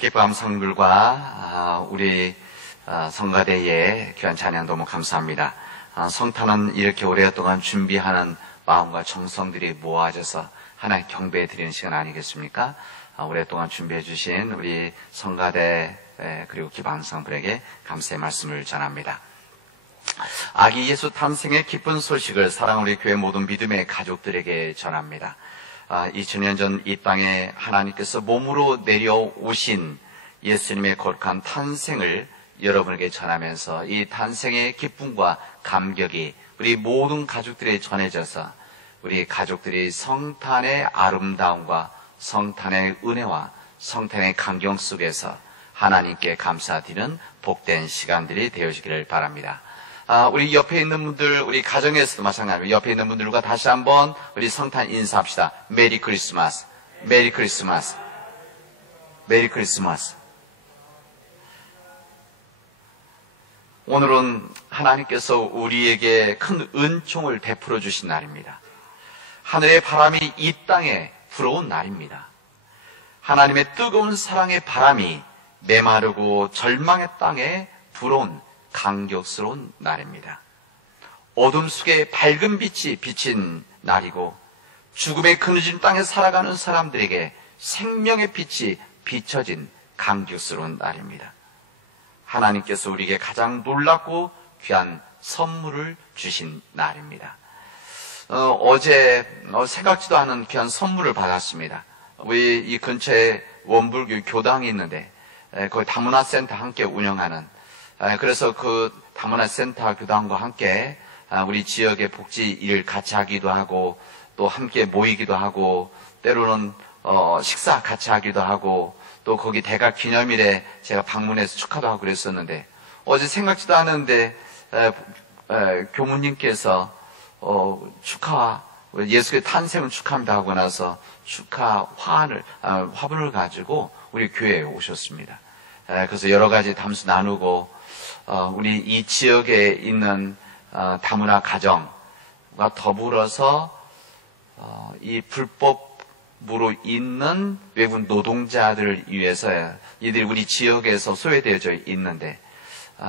기뻐함 성들과 우리 성가대의 귀한 찬양 너무 감사합니다. 성탄은 이렇게 오랫동안 준비하는 마음과 정성들이 모아져서 하나님 경배해 드리는 시간 아니겠습니까? 오랫동안 준비해 주신 우리 성가대 그리고 기뻐함 성들에게 감사의 말씀을 전합니다. 아기 예수 탄생의 기쁜 소식을 사랑하는 우리 교회 모든 믿음의 가족들에게 전합니다. 2000년 전 이 땅에 하나님께서 몸으로 내려오신 예수님의 거룩한 탄생을 여러분에게 전하면서 이 탄생의 기쁨과 감격이 우리 모든 가족들에게 전해져서 우리 가족들이 성탄의 아름다움과 성탄의 은혜와 성탄의 감격 속에서 하나님께 감사드리는 복된 시간들이 되어지기를 바랍니다. 우리 옆에 있는 분들, 우리 가정에서도 마찬가지로 옆에 있는 분들과 다시 한번 우리 성탄 인사합시다. 메리 크리스마스, 메리 크리스마스, 메리 크리스마스. 오늘은 하나님께서 우리에게 큰 은총을 베풀어 주신 날입니다. 하늘의 바람이 이 땅에 불어온 날입니다. 하나님의 뜨거운 사랑의 바람이 메마르고 절망의 땅에 불어온 감격스러운 날입니다. 어둠 속에 밝은 빛이 비친 날이고 죽음의 그늘진 땅에 살아가는 사람들에게 생명의 빛이 비춰진 감격스러운 날입니다. 하나님께서 우리에게 가장 놀랍고 귀한 선물을 주신 날입니다. 어제 생각지도 않은 귀한 선물을 받았습니다. 우리 이 근처에 원불교 교당이 있는데 거기 다문화센터 함께 운영하는, 그래서 그 다문화센터 교당과 함께 우리 지역의 복지 일을 같이 하기도 하고 또 함께 모이기도 하고 때로는 식사 같이 하기도 하고 또 거기 대각 기념일에 제가 방문해서 축하도 하고 그랬었는데 어제 생각지도 않은데 교무님께서 축하 예수의 탄생을 축하합니다 하고 나서 축하 화분을 가지고 우리 교회에 오셨습니다. 그래서 여러 가지 담소 나누고 우리 이 지역에 있는 다문화 가정과 더불어서 이 불법으로 있는 외국 노동자들을 위해서 이들이 우리 지역에서 소외되어져 있는데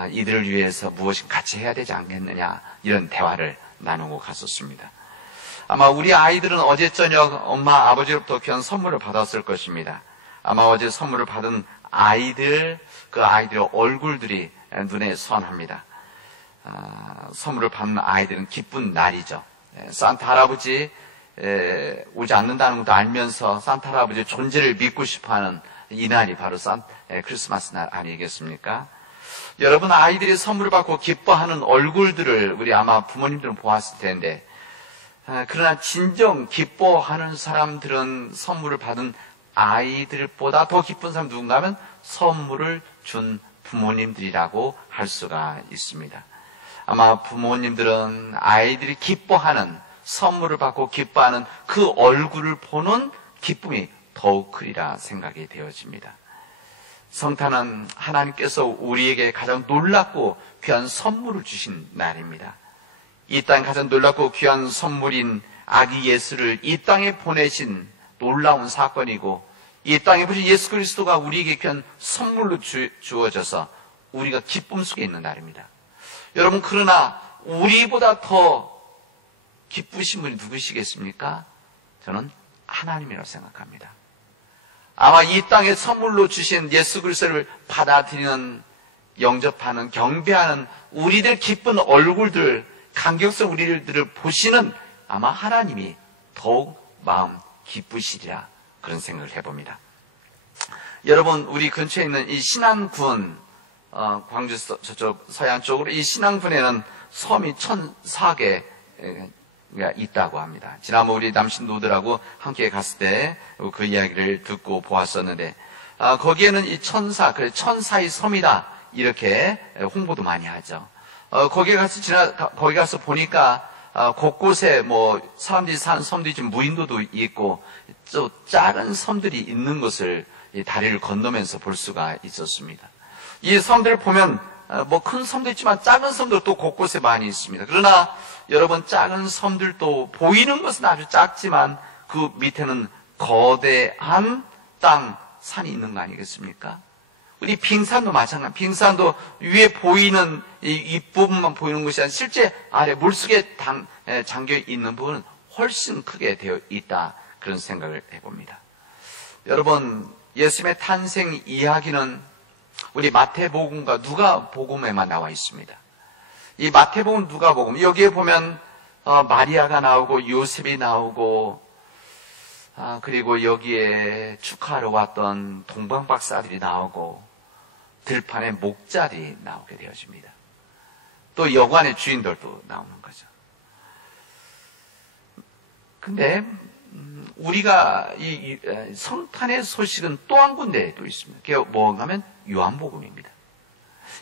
이들을 위해서 무엇이 같이 해야 되지 않겠느냐 이런 대화를 나누고 갔었습니다. 아마 우리 아이들은 어제 저녁 엄마 아버지로부터 귀한 선물을 받았을 것입니다. 아마 어제 선물을 받은 아이들, 그 아이들의 얼굴들이 눈에 선합니다. 선물을 받는 아이들은 기쁜 날이죠. 산타 할아버지 오지 않는다는 것도 알면서 산타 할아버지의 존재를 믿고 싶어하는 이 날이 바로 크리스마스 날 아니겠습니까? 여러분, 아이들이 선물을 받고 기뻐하는 얼굴들을 우리 아마 부모님들은 보았을 텐데, 그러나 진정 기뻐하는 사람들은 선물을 받은 아이들보다 더 기쁜 사람 누군가 하면 선물을 준 부모님들이라고 할 수가 있습니다. 아마 부모님들은 아이들이 기뻐하는, 선물을 받고 기뻐하는 그 얼굴을 보는 기쁨이 더욱 크리라 생각이 되어집니다. 성탄은 하나님께서 우리에게 가장 놀랍고 귀한 선물을 주신 날입니다. 이 땅에 가장 놀랍고 귀한 선물인 아기 예수를 이 땅에 보내신 놀라운 사건이고, 이 땅에 보신 예수 그리스도가 우리에게 귀한 선물로 주어져서 우리가 기쁨 속에 있는 날입니다. 여러분, 그러나 우리보다 더 기쁘신 분이 누구시겠습니까? 저는 하나님이라고 생각합니다. 아마 이 땅에 선물로 주신 예수 그리스도를 받아들이는, 영접하는, 경배하는 우리들 기쁜 얼굴들, 감격스러운 우리들을 보시는 아마 하나님이 더욱 마음 기쁘시리라, 그런 생각을 해봅니다. 여러분, 우리 근처에 있는 이 신안군, 광주 저쪽 서해안 쪽으로 이 신안군에는 섬이 1004개가 있다고 합니다. 지난번 우리 남신도들하고 함께 갔을 때 그 이야기를 듣고 보았었는데, 거기에는 이 천사의 섬이다 이렇게 홍보도 많이 하죠. 거기 가서 보니까 곳곳에 사람들이 사는 섬들이 좀 무인도도 있고 또 작은 섬들이 있는 것을 이 다리를 건너면서 볼 수가 있었습니다. 이 섬들을 보면 큰 섬도 있지만 작은 섬도 또 곳곳에 많이 있습니다. 그러나 여러분, 작은 섬들도 보이는 것은 아주 작지만 그 밑에는 거대한 땅, 산이 있는 거 아니겠습니까? 우리 빙산도 마찬가지. 빙산도 위에 보이는 이 윗부분만 보이는 것이 아니라 실제 아래 물속에 잠겨 있는 부분은 훨씬 크게 되어 있다. 그런 생각을 해봅니다. 여러분, 예수님의 탄생 이야기는 우리 마태복음과 누가복음에만 나와 있습니다. 이 마태복음, 누가복음 여기에 보면 마리아가 나오고 요셉이 나오고 그리고 여기에 축하하러 왔던 동방박사들이 나오고 들판에 목자들이 나오게 되어집니다. 또 여관의 주인들도 나오는 거죠. 근데 우리가 이 성탄의 소식은 또 한 군데에도 있습니다. 그게 뭔가 하면 요한복음입니다.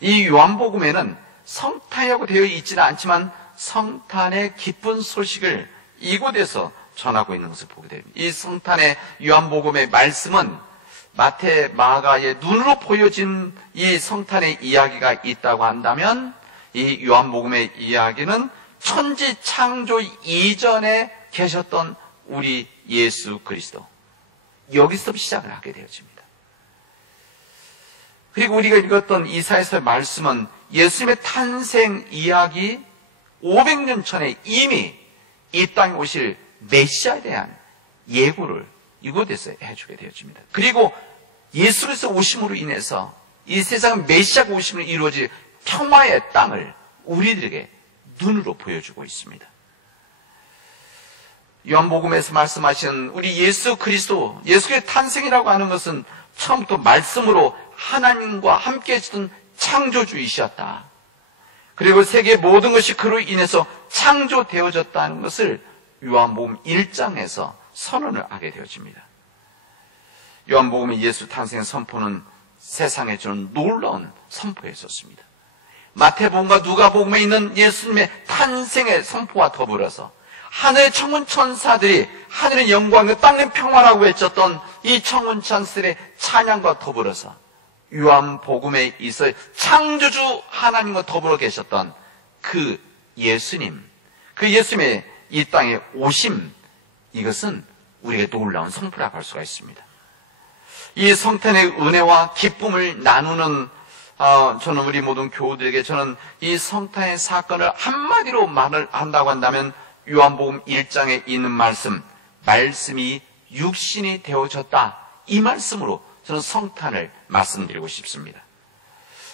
이 요한복음에는 성탄이라고 되어 있지는 않지만 성탄의 기쁜 소식을 이곳에서 전하고 있는 것을 보게 됩니다. 이 성탄의 요한복음의 말씀은 마태, 마가의 눈으로 보여진 이 성탄의 이야기가 있다고 한다면 이 요한복음의 이야기는 천지 창조 이전에 계셨던 우리 예수 그리스도, 여기서 시작을 하게 되어집니다. 그리고 우리가 읽었던 이사야서의 말씀은 예수님의 탄생 이야기 500년 전에 이미 이 땅에 오실 메시아에 대한 예고를 이곳에서 해주게 되어집니다. 그리고 예수 그리스도 오심으로 인해서 이 세상 메시아가 오심으로 이루어질 평화의 땅을 우리들에게 눈으로 보여주고 있습니다. 요한복음에서 말씀하신 우리 예수 그리스도, 예수의 탄생이라고 하는 것은 처음부터 말씀으로 하나님과 함께 해주던 창조주이셨다. 그리고 세계의 모든 것이 그로 인해서 창조되어졌다는 것을 요한복음 1장에서 선언을 하게 되어집니다. 요한복음의 예수 탄생 선포는 세상에 주는 놀라운 선포였었습니다. 마태복음과 누가복음에 있는 예수님의 탄생의 선포와 더불어서 하늘의 천군 천사들이 하늘의 영광과 땅의 평화라고 외쳤던 이 천군 천사들의 찬양과 더불어서 요한복음에 있어 창조주 하나님과 더불어 계셨던 그 예수님, 그 예수님의 이 땅에 오심, 이것은 우리에게 놀라운 선포라고 할 수가 있습니다. 이 성탄의 은혜와 기쁨을 나누는 저는 우리 모든 교우들에게 저는 이 성탄의 사건을 한마디로 말을 한다고 한다면 요한복음 1장에 있는 말씀이 육신이 되어졌다. 이 말씀으로 저는 성탄을 말씀드리고 싶습니다.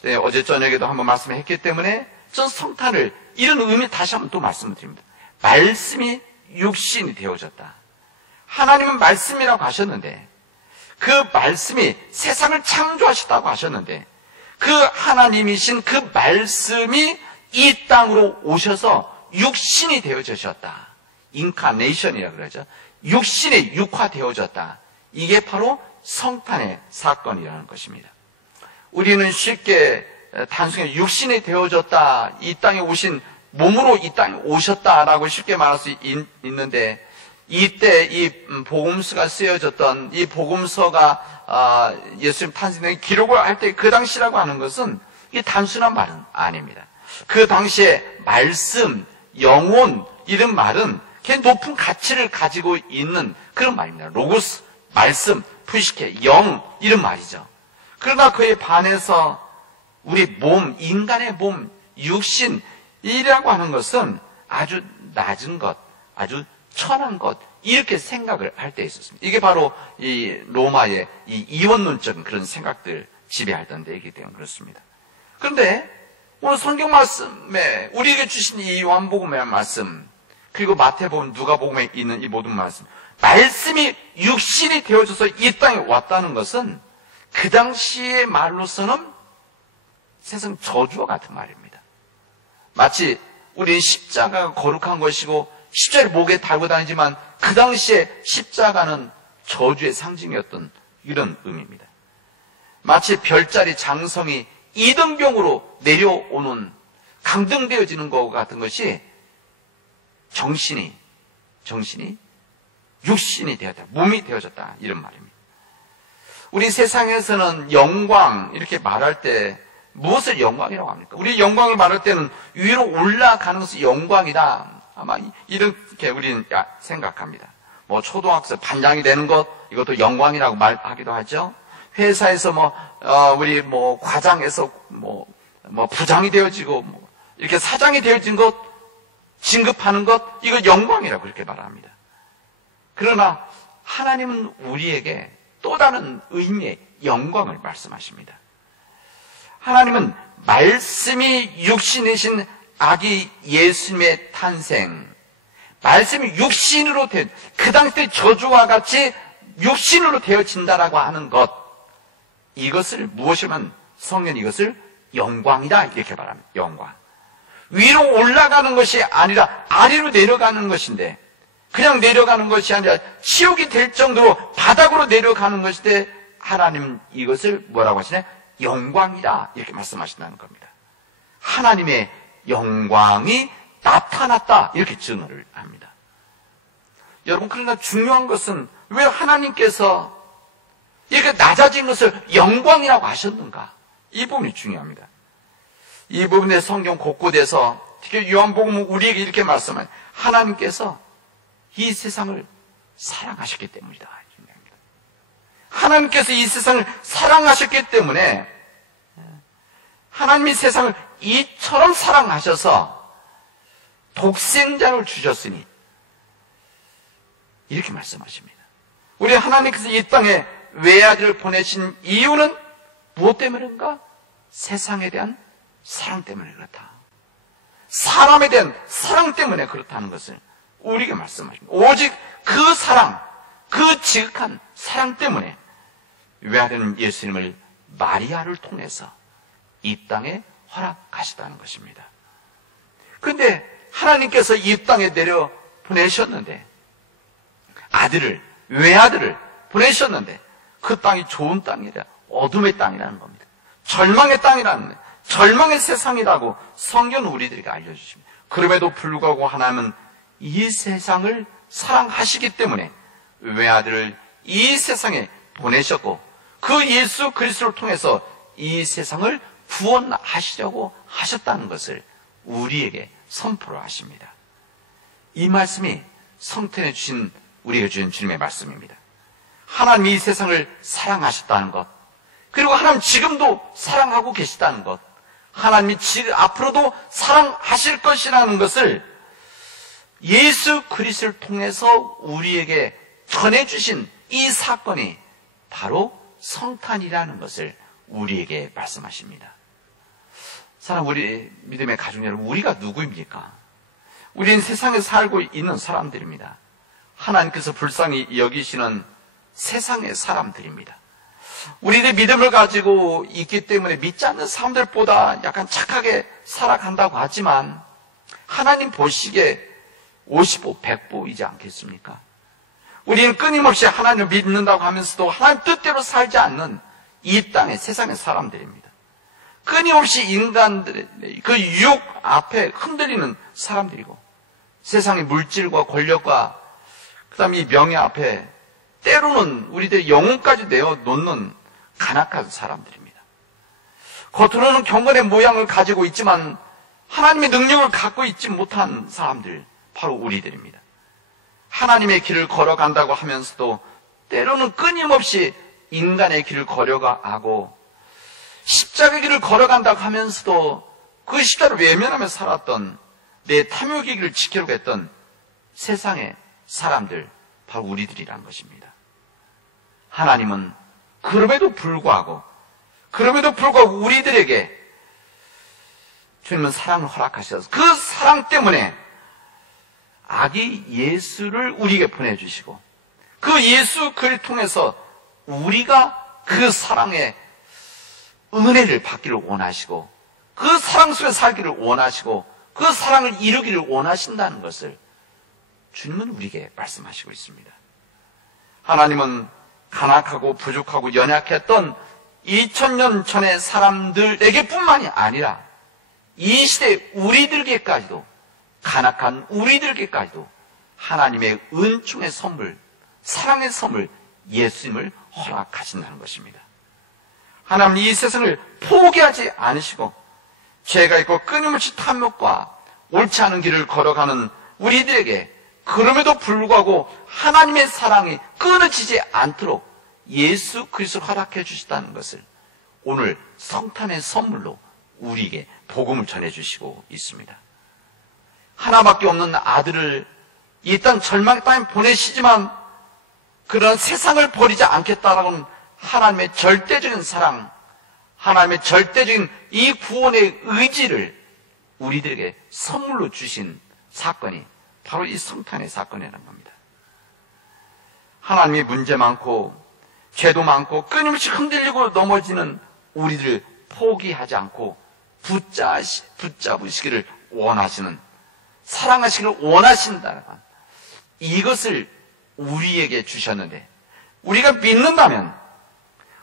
네, 어제 저녁에도 한번 말씀했기 때문에 저는 성탄을 이런 의미 다시 한번 또 말씀을 드립니다. 말씀이 육신이 되어졌다. 하나님은 말씀이라고 하셨는데 그 말씀이 세상을 창조하셨다고 하셨는데 그 하나님이신 그 말씀이 이 땅으로 오셔서 육신이 되어졌다. 인카네이션이라고 그러죠. 육신이 육화되어졌다. 이게 바로 성탄의 사건이라는 것입니다. 우리는 쉽게 단순히 육신이 되어졌다, 이 땅에 오신 몸으로 이 땅에 오셨다라고 쉽게 말할 수 있는데 이때 이 복음서가 쓰여졌던 이 복음서가 예수님 탄생의 기록을 할 때 그 당시라고 하는 것은 이게 단순한 말은 아닙니다. 그 당시에 말씀, 영혼 이런 말은 굉장히 높은 가치를 가지고 있는 그런 말입니다. 로고스, 말씀, 푸시케, 영 이런 말이죠. 그러나 그에 반해서 우리 몸, 인간의 몸, 육신이라고 하는 것은 아주 낮은 것, 아주 천한 것 이렇게 생각을 할 때 있었습니다. 이게 바로 이 로마의 이 이원론적인 그런 생각들 지배하던 데이기 때문에 그렇습니다. 그런데 오늘 성경 말씀에 우리에게 주신 이 요한복음의 말씀 그리고 마태복음, 누가복음에 있는 이 모든 말씀이 육신이 되어져서 이 땅에 왔다는 것은 그 당시의 말로서는 세상 저주와 같은 말입니다. 마치 우리는 십자가가 거룩한 것이고 십자가를 목에 달고 다니지만 그 당시에 십자가는 저주의 상징이었던 이런 의미입니다. 마치 별자리 장성이 이등병으로 내려오는 강등되어지는 것 같은 것이 정신이 육신이 되었다. 몸이 되어졌다. 이런 말입니다. 우리 세상에서는 영광 이렇게 말할 때 무엇을 영광이라고 합니까? 우리 영광을 말할 때는 위로 올라가는 것이 영광이다. 아마 이렇게 우리는 생각합니다. 뭐 초등학생 반장이 되는 것 이것도 영광이라고 말하기도 하죠. 회사에서 우리 과장에서 부장이 되어지고 이렇게 사장이 되어진 것, 진급하는 것, 이거 영광이라고 그렇게 말합니다. 그러나 하나님은 우리에게 또 다른 의미의 영광을 말씀하십니다. 하나님은 말씀이 육신이신 아기 예수님의 탄생, 말씀이 육신으로 된, 그 당시 저주와 같이 육신으로 되어진다라고 하는 것, 이것을 무엇이면 성경은 이것을 영광이다 이렇게 말합니다. 영광. 위로 올라가는 것이 아니라 아래로 내려가는 것인데, 그냥 내려가는 것이 아니라 지옥이 될 정도로 바닥으로 내려가는 것인데, 하나님은 이것을 뭐라고 하시냐? 영광이다 이렇게 말씀하신다는 겁니다. 하나님의 영광이 나타났다 이렇게 증언을 합니다. 여러분, 그러나 중요한 것은 왜 하나님께서 이렇게 낮아진 것을 영광이라고 하셨는가? 이 부분이 중요합니다. 이 부분에 성경 곳곳에서 특히 요한복음 우리에게 이렇게 말씀하는, 하나님께서 이 세상을 사랑하셨기 때문이다. 하나님께서 이 세상을 사랑하셨기 때문에 하나님이 세상을 이처럼 사랑하셔서 독생자를 주셨으니 이렇게 말씀하십니다. 우리 하나님께서 이 땅에 외아들을 보내신 이유는 무엇 때문인가? 세상에 대한 사랑 때문에 그렇다. 사람에 대한 사랑 때문에 그렇다는 것을 우리에게 말씀하십니다. 오직 그 사랑, 그 지극한 사랑 때문에 외아들 예수님을 마리아를 통해서 이 땅에 허락하시다는 것입니다. 그런데 하나님께서 이 땅에 내려 보내셨는데, 외아들을 보내셨는데, 그 땅이 좋은 땅이라, 어둠의 땅이라는 겁니다. 절망의 땅이라는 겁니다. 절망의 세상이라고 성경은 우리들에게 알려주십니다. 그럼에도 불구하고 하나님은 이 세상을 사랑하시기 때문에 외아들을 이 세상에 보내셨고, 그 예수 그리스도를 통해서 이 세상을 구원하시려고 하셨다는 것을 우리에게 선포를 하십니다. 이 말씀이 성탄에 주신, 우리에게 주신 주님의 말씀입니다. 하나님이 이 세상을 사랑하셨다는 것, 그리고 하나님 지금도 사랑하고 계시다는 것, 하나님이 앞으로도 사랑하실 것이라는 것을 예수 그리스도를 통해서 우리에게 전해주신 이 사건이 바로 성탄이라는 것을 우리에게 말씀하십니다. 사랑, 우리 믿음의 가족 여러분, 우리가 누구입니까? 우리는 세상에 살고 있는 사람들입니다. 하나님께서 불쌍히 여기시는 세상의 사람들입니다. 우리들 믿음을 가지고 있기 때문에 믿지 않는 사람들보다 약간 착하게 살아간다고 하지만 하나님 보시기에 50보, 100보이지 않겠습니까? 우리는 끊임없이 하나님을 믿는다고 하면서도 하나님 뜻대로 살지 않는 이 땅의 세상의 사람들입니다. 끊임없이 인간들의 그 유혹 앞에 흔들리는 사람들이고, 세상의 물질과 권력과 그 다음에 이 명예 앞에 때로는 우리들의 영혼까지 내어놓는 간악한 사람들입니다. 겉으로는 경건의 모양을 가지고 있지만 하나님의 능력을 갖고 있지 못한 사람들, 바로 우리들입니다. 하나님의 길을 걸어간다고 하면서도 때로는 끊임없이 인간의 길을 걸어가고, 십자가의 길을 걸어간다고 하면서도 그 십자가를 외면하며 살았던, 내 탐욕의 길을 지키려고 했던 세상의 사람들, 바로 우리들이란 것입니다. 하나님은 그럼에도 불구하고 우리들에게 주님은 사랑을 허락하셔서 그 사랑 때문에 아기 예수를 우리에게 보내주시고, 그 예수 그를 통해서 우리가 그 사랑의 은혜를 받기를 원하시고, 그 사랑 속에 살기를 원하시고, 그 사랑을 이루기를 원하신다는 것을 주님은 우리에게 말씀하시고 있습니다. 하나님은 간악하고 부족하고 연약했던 2000년 전의 사람들에게 뿐만이 아니라 이 시대 우리들에게까지도, 간악한 우리들에게까지도 하나님의 은총의 선물, 사랑의 선물, 예수님을 허락하신다는 것입니다. 하나님 이 세상을 포기하지 않으시고, 죄가 있고 끊임없이 탐욕과 옳지 않은 길을 걸어가는 우리들에게 그럼에도 불구하고 하나님의 사랑이 끊어지지 않도록 예수 그리스도를 허락해 주시다는 것을 오늘 성탄의 선물로 우리에게 복음을 전해주시고 있습니다. 하나밖에 없는 아들을 이 땅 절망의 땅에 보내시지만 그런 세상을 버리지 않겠다라는 하나님의 절대적인 사랑, 하나님의 절대적인 이 구원의 의지를 우리들에게 선물로 주신 사건이 바로 이 성탄의 사건이라는 겁니다. 하나님이 문제 많고 죄도 많고 끊임없이 흔들리고 넘어지는 우리들을 포기하지 않고 붙잡으시기를 원하시는, 사랑하시기를 원하신다는 이것을 우리에게 주셨는데, 우리가 믿는다면,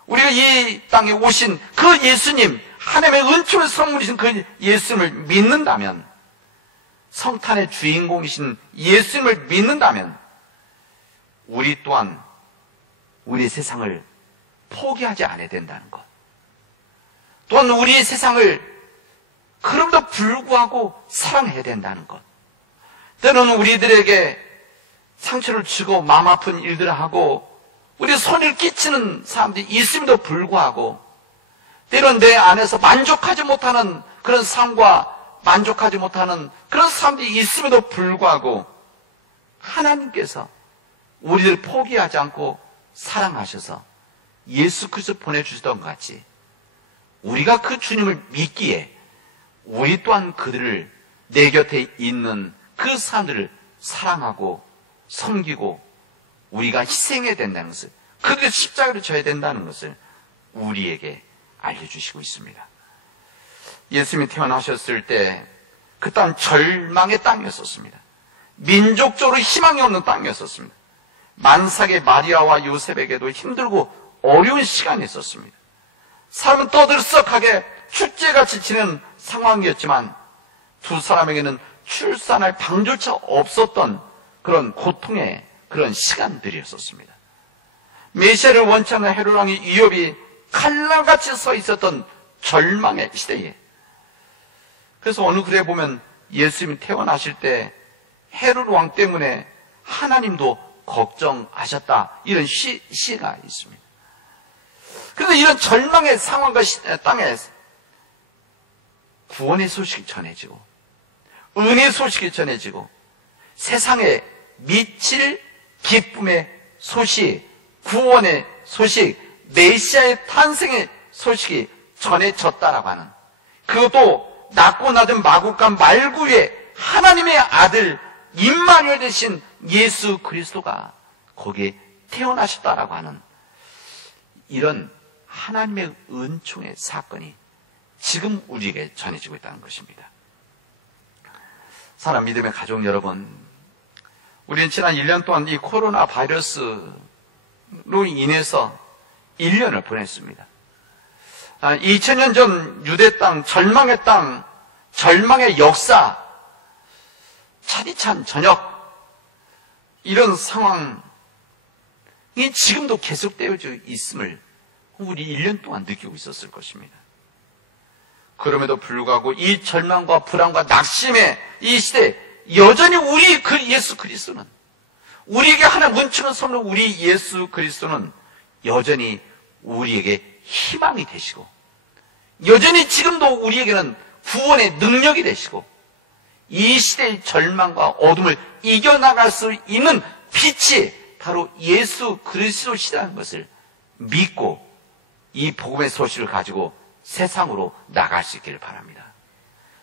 우리가 이 땅에 오신 그 예수님, 하나님의 은총의 선물이신 그 예수님을 믿는다면, 성탄의 주인공이신 예수님을 믿는다면, 우리 또한 우리 세상을 포기하지 않아야 된다는 것. 또한 우리의 세상을 그럼에도 불구하고 사랑해야 된다는 것. 때로는 우리들에게 상처를 주고 마음 아픈 일들을 하고 우리 손을 끼치는 사람들이 있음에도 불구하고 때로는 내 안에서 만족하지 못하는 그런 삶과 만족하지 못하는 그런 사람들이 있음에도 불구하고 하나님께서 우리를 포기하지 않고 사랑하셔서 예수 그리스도 보내주시던 것 같이 우리가 그 주님을 믿기에 우리 또한 그들을 내 곁에 있는 그 사람들을 사랑하고 섬기고 우리가 희생해야 된다는 것을, 그들의 십자가를 져야 된다는 것을 우리에게 알려주시고 있습니다. 예수님이 태어나셨을 때 그 땅 절망의 땅이었었습니다. 민족적으로 희망이 없는 땅이었었습니다. 만삭의 마리아와 요셉에게도 힘들고 어려운 시간이 있었습니다. 사람은 떠들썩하게 축제같이 지내는 상황이었지만 두 사람에게는 출산할 방조차 없었던 그런 고통의 그런 시간들이었었습니다. 메시아를 원치 않는 헤롯 왕이 위협이 칼날같이 서 있었던 절망의 시대에, 그래서 어느 글에 보면 예수님이 태어나실 때 헤롯 왕 때문에 하나님도 걱정하셨다, 이런 시가 있습니다. 그래서 이런 절망의 상황과 땅에 구원의 소식이 전해지고 은혜의 소식이 전해지고 세상에 미칠 기쁨의 소식, 구원의 소식, 메시아의 탄생의 소식이 전해졌다라고 하는, 그것도 낳고 낳은 마구간 말구에 하나님의 아들 임마누엘 되신 예수 그리스도가 거기에 태어나셨다라고 하는 이런 하나님의 은총의 사건이 지금 우리에게 전해지고 있다는 것입니다. 사랑 믿음의 가족 여러분, 우리는 지난 1년 동안 이 코로나 바이러스로 인해서 1년을 보냈습니다. 2000년 전 유대 땅, 절망의 땅, 절망의 역사, 차디찬 저녁, 이런 상황이 지금도 계속되어져 있음을 우리 1년 동안 느끼고 있었을 것입니다. 그럼에도 불구하고 이 절망과 불안과 낙심의 이 시대에 여전히 우리 예수 그리스도는, 우리에게 하나님 은총을 선물 우리 예수 그리스도는 여전히 우리에게 희망이 되시고, 여전히 지금도 우리에게는 구원의 능력이 되시고, 이 시대의 절망과 어둠을 이겨나갈 수 있는 빛이 바로 예수 그리스도시라는 것을 믿고 이 복음의 소식을 가지고 세상으로 나갈 수 있기를 바랍니다.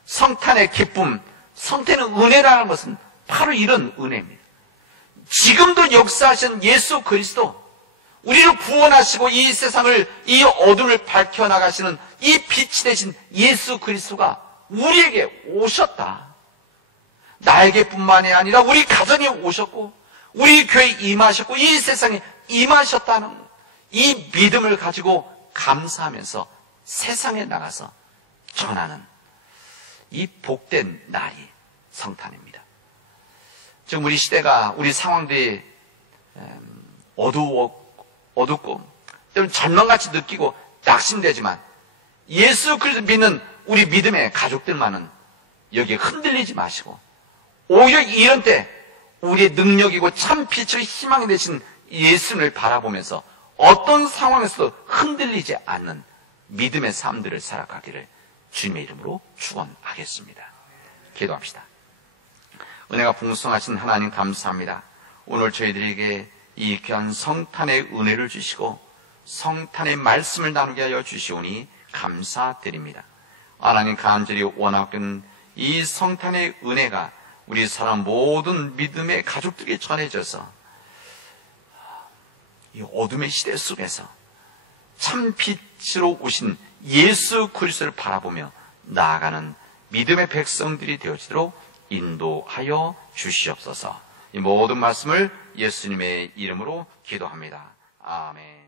성탄의 기쁨, 성탄의 은혜라는 것은 바로 이런 은혜입니다. 지금도 역사하신 예수 그리스도, 우리를 구원하시고 이 세상을, 이 어둠을 밝혀나가시는 이 빛이 되신 예수 그리스도가 우리에게 오셨다. 나에게뿐만이 아니라 우리 가정에 오셨고 우리 교회에 임하셨고 이 세상에 임하셨다는 이 믿음을 가지고 감사하면서 세상에 나가서 전하는 이 복된 날이 성탄입니다. 지금 우리 시대가, 우리 상황들이 어둡고 때로는 절망같이 느끼고 낙심되지만 예수 그리스도 믿는 우리 믿음의 가족들만은 여기에 흔들리지 마시고 오히려 이런 때 우리의 능력이고 참 빛의 희망이 되신 예수님을 바라보면서 어떤 상황에서도 흔들리지 않는 믿음의 삶들을 살아가기를 주님의 이름으로 축원하겠습니다. 기도합시다. 은혜가 풍성하신 하나님 감사합니다. 오늘 저희들에게 이 귀한 성탄의 은혜를 주시고 성탄의 말씀을 나누게 하여 주시오니 감사드립니다. 하나님 간절히 원하는 이 성탄의 은혜가 우리 사람 모든 믿음의 가족들에게 전해져서 이 어둠의 시대 속에서 참 빛으로 오신 예수 그리스도를 바라보며 나아가는 믿음의 백성들이 되어지도록 인도하여 주시옵소서. 이 모든 말씀을 예수님의 이름으로 기도합니다. 아멘.